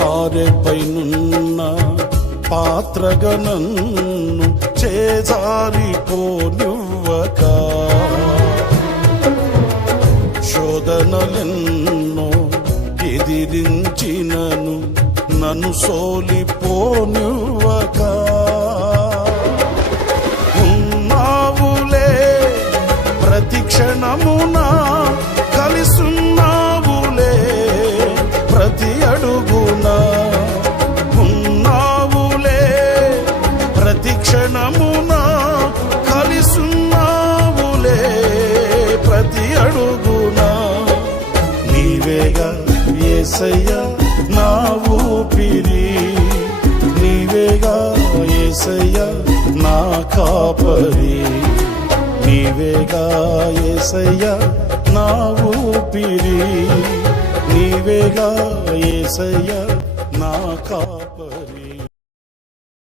సారెపైనున్న పాత్రగా నన్ను చేజారిపోనివ్వక, శోధనలెన్నో ఎదిరించినను నన్ను సోలిపోనివ్వక, ఉన్నావులే ప్రతి క్షణమునా కలిసున్నావులే ప్రతి అడుగునా, ఉన్నావులే ప్రతి క్షణమునా కలిసున్నావులే ప్రతి అడుగునా. నీవేగా యేసయ్యా నా ఊపిరి, నీవేగా యేసయ్యా నా కాపరి, నీవేగా యేసయ్యా నా ఊపిరి, నీవేగా యేసయ్యా నా కాపరి.